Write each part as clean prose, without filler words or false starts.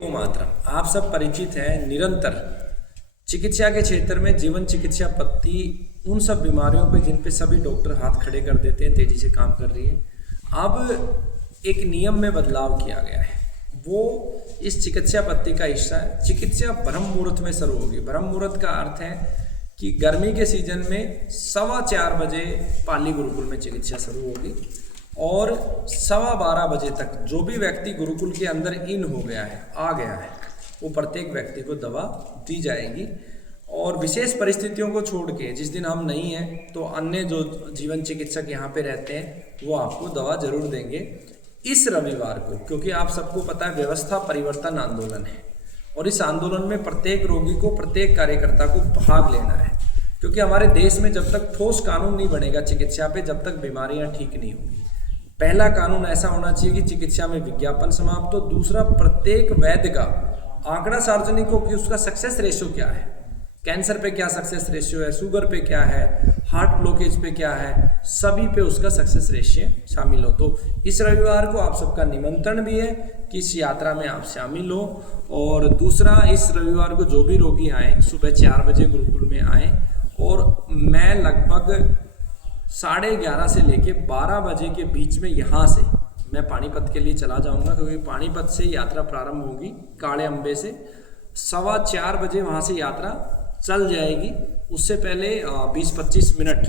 मात्रम आप सब परिचित हैं। निरंतर चिकित्सा के क्षेत्र में जीवन चिकित्सा पद्धति उन सब बीमारियों पे जिन पे सभी डॉक्टर हाथ खड़े कर देते हैं तेजी से काम कर रही है। अब एक नियम में बदलाव किया गया है, वो इस चिकित्सा पद्धति का हिस्सा है। चिकित्सा ब्रह्म मुहूर्त में शुरू होगी। ब्रह्म मुहूर्त का अर्थ है कि गर्मी के सीजन में 4:15 बजे पाली गुरुकुल में चिकित्सा शुरू होगी और 12:15 बजे तक जो भी व्यक्ति गुरुकुल के अंदर इन हो गया है, आ गया है, वो प्रत्येक व्यक्ति को दवा दी जाएगी। और विशेष परिस्थितियों को छोड़ के जिस दिन हम नहीं हैं तो अन्य जो जीवन चिकित्सक यहाँ पे रहते हैं वो आपको दवा जरूर देंगे इस रविवार को, क्योंकि आप सबको पता है व्यवस्था परिवर्तन आंदोलन है और इस आंदोलन में प्रत्येक रोगी को, प्रत्येक कार्यकर्ता को भाग लेना है। क्योंकि हमारे देश में जब तक ठोस कानून नहीं बनेगा चिकित्सा पे, जब तक बीमारियां ठीक नहीं होंगी। पहला कानून ऐसा होना चाहिए कि चिकित्सा में विज्ञापन समाप्त हो। दूसरा, प्रत्येक वैद्य का आंकड़ा सार्वजनिक हो कि उसका सक्सेस रेशियो क्या है, कैंसर पे क्या सक्सेस रेशियो है, शुगर पे क्या है, हार्ट ब्लॉकेज पे क्या है, सभी पे उसका सक्सेस रेशियो शामिल हो। तो इस रविवार को आप सबका निमंत्रण भी है कि इस यात्रा में आप शामिल हो। और दूसरा, इस रविवार को जो भी रोगी आए सुबह 4 बजे गुरुकुल में आए और मैं लगभग 11:30 से लेके 12 बजे के बीच में यहाँ से मैं पानीपत के लिए चला जाऊँगा, क्योंकि पानीपत से यात्रा प्रारंभ होगी काले अम्बे से। 4:15 बजे वहाँ से यात्रा चल जाएगी। उससे पहले 20-25 मिनट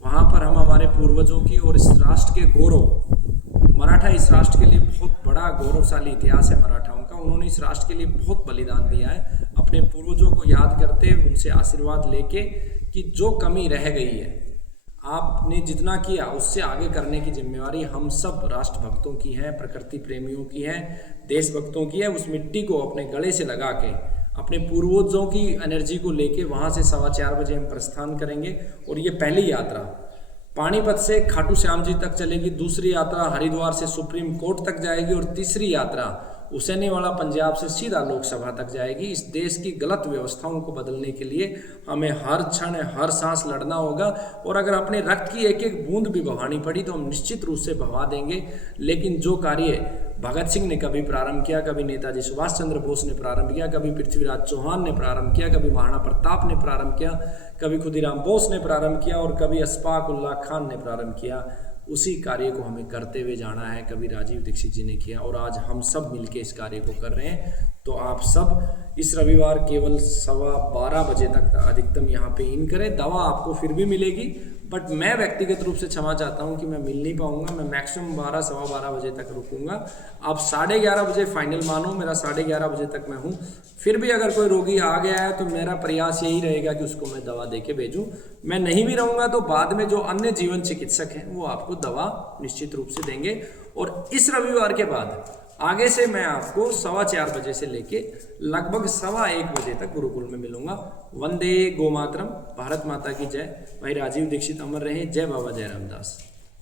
वहाँ पर हम हमारे पूर्वजों की और इस राष्ट्र के गौरव, मराठा इस राष्ट्र के लिए बहुत बड़ा गौरवशाली इतिहास है मराठाओं का। उन्होंने इस राष्ट्र के लिए बहुत बलिदान दिया है। अपने पूर्वजों को याद करते, उनसे आशीर्वाद लेके कि जो कमी रह गई है, आपने जितना किया उससे आगे करने की जिम्मेवारी हम सब राष्ट्रभक्तों की है, प्रकृति प्रेमियों की है, देशभक्तों की है। उस मिट्टी को अपने गले से लगा के अपने पूर्वजों की एनर्जी को लेके वहाँ से 4:15 बजे हम प्रस्थान करेंगे। और ये पहली यात्रा पानीपत से खाटू श्याम जी तक चलेगी, दूसरी यात्रा हरिद्वार से सुप्रीम कोर्ट तक जाएगी और तीसरी यात्रा हुसैनीवाला पंजाब से सीधा लोकसभा तक जाएगी। इस देश की गलत व्यवस्थाओं को बदलने के लिए हमें हर क्षण हर सांस लड़ना होगा। और अगर अपने रक्त की एक एक बूंद भी बहानी पड़ी तो हम निश्चित रूप से बहा देंगे। लेकिन जो कार्य भगत सिंह ने कभी प्रारंभ किया, कभी नेताजी सुभाष चंद्र बोस ने प्रारंभ किया, कभी पृथ्वीराज चौहान ने प्रारंभ किया, कभी महाराणा प्रताप ने प्रारंभ किया, कभी खुदीराम बोस ने प्रारंभ किया और कभी अशफाक उल्लाह खान ने प्रारंभ किया, उसी कार्य को हमें करते हुए जाना है। कभी राजीव दीक्षित जी ने किया और आज हम सब मिलके इस कार्य को कर रहे हैं। तो आप सब इस रविवार केवल 12:15 बजे तक अधिकतम यहाँ पे इन करें। दवा आपको फिर भी मिलेगी, बट मैं व्यक्तिगत रूप से क्षमा चाहता हूँ कि मैं मिल नहीं पाऊंगा। मैं मैक्सिमम 12-12:15 बजे तक रुकूंगा। आप 11:30 बजे फाइनल मानो, मेरा 11:30 बजे तक मैं हूँ। फिर भी अगर कोई रोगी आ गया है तो मेरा प्रयास यही रहेगा कि उसको मैं दवा दे के भेजूँ। मैं नहीं भी रहूँगा तो बाद में जो अन्य जीवन चिकित्सक हैं वो आपको दवा निश्चित रूप से देंगे। और इस रविवार के बाद आगे से मैं आपको 4:15 बजे से लेके लगभग 1:15 बजे तक गुरुकुल में मिलूंगा। वंदे गो मातरम, भारत माता की जय। भाई राजीव दीक्षित अमर रहे। जय बाबा जय रामदास।